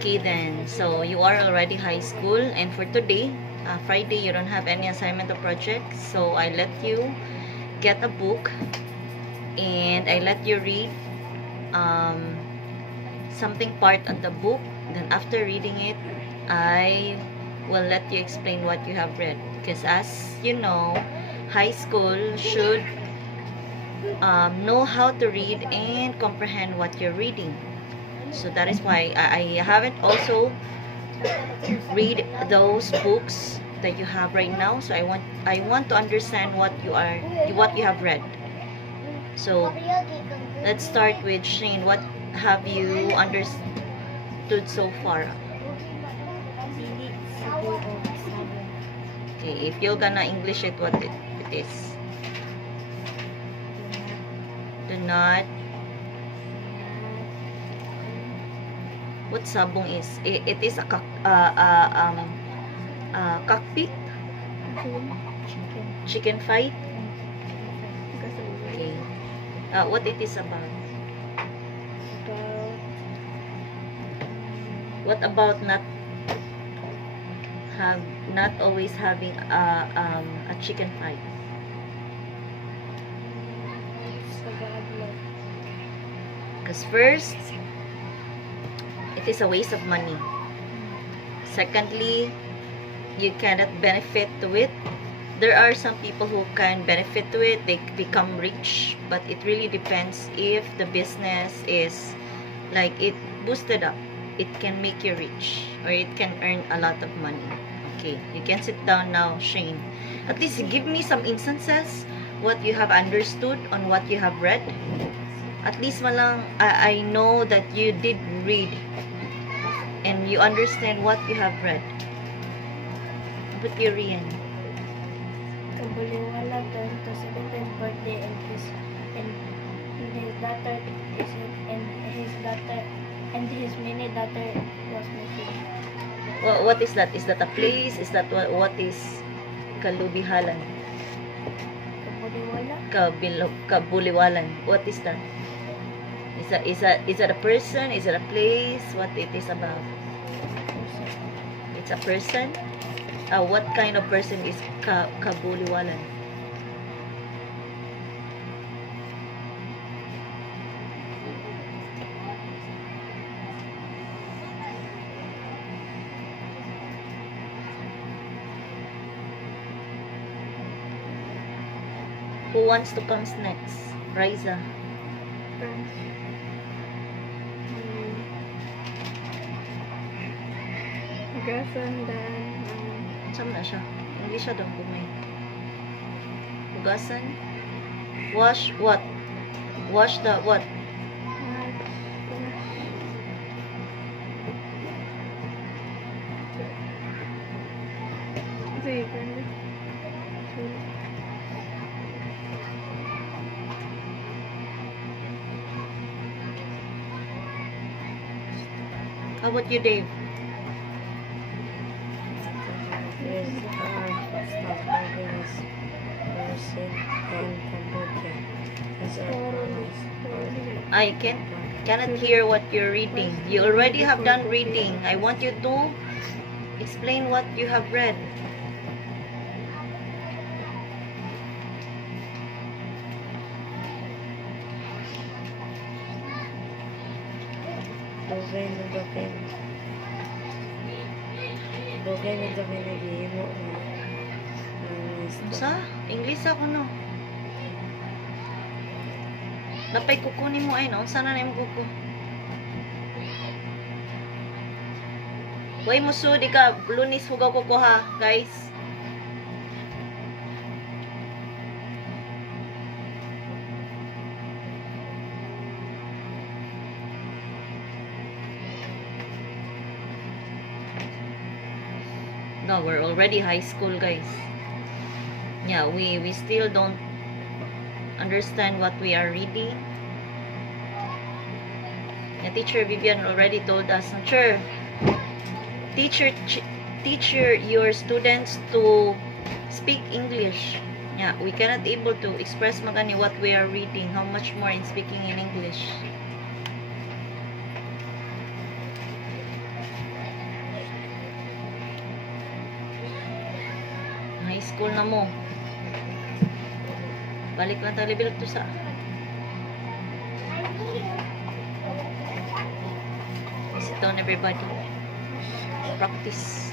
Okay then, so you are already high school, and for today, Friday, you don't have any assignment or project, so I let you get a book and I let you read um, something part on the book. Then after reading it, I will let you explain what you have read, because as you know, high school should know how to read and comprehend what you're reading. So that is why I haven't also read those books that you have right now. So I want to understand what you have read. So let's start with Shane. What have you understood so far? Okay, if you're gonna English it, what it is? Do not. What sabong is? It is a cockpit? Chicken fight? Okay. What it is about? What about not always having a chicken fight? Because first, it is a waste of money. Secondly, you cannot benefit to it. There are some people who can benefit to it, they become rich, but it really depends if the business is like it boosted up. It can make you rich, or it can earn a lot of money. Okay, you can sit down now, Shane. At least give me some instances what you have understood on what you have read. At least malang I know that you did read and you understand what you have read. But you're Rian. Kabuliwala turned to 17th birthday and his daughter and his mini daughter was missing. What is that? Is that a place? Is that what is kalubihalan? Kabuliwalan. What is that? Is that a person? Is it a place? What it is about? It's a person? What kind of person is kabuliwalan? Who wants to come next? Riza. Hugasan dan Saan na siya? Hindi siya doon kumay. Hugasan? Wash what? Wash the what? How about you, Dave? I cannot hear what you're reading. You already have done reading. I want you to explain what you have read. Sa? English ako no. Napay kukunin mo ay no. Sana na yung kuko. Way mo di ka. Lunis hugaw kuko ha, guys. No, we're already high school, guys. Yeah, we still don't understand what we are reading. The teacher Vivian already told us, sure, teach your students to speak English. Yeah, we cannot able to express magani what we are reading. How much more in speaking in English? high school na mo. Balik lang tayo bilang to sa. Sit down everybody. Practice.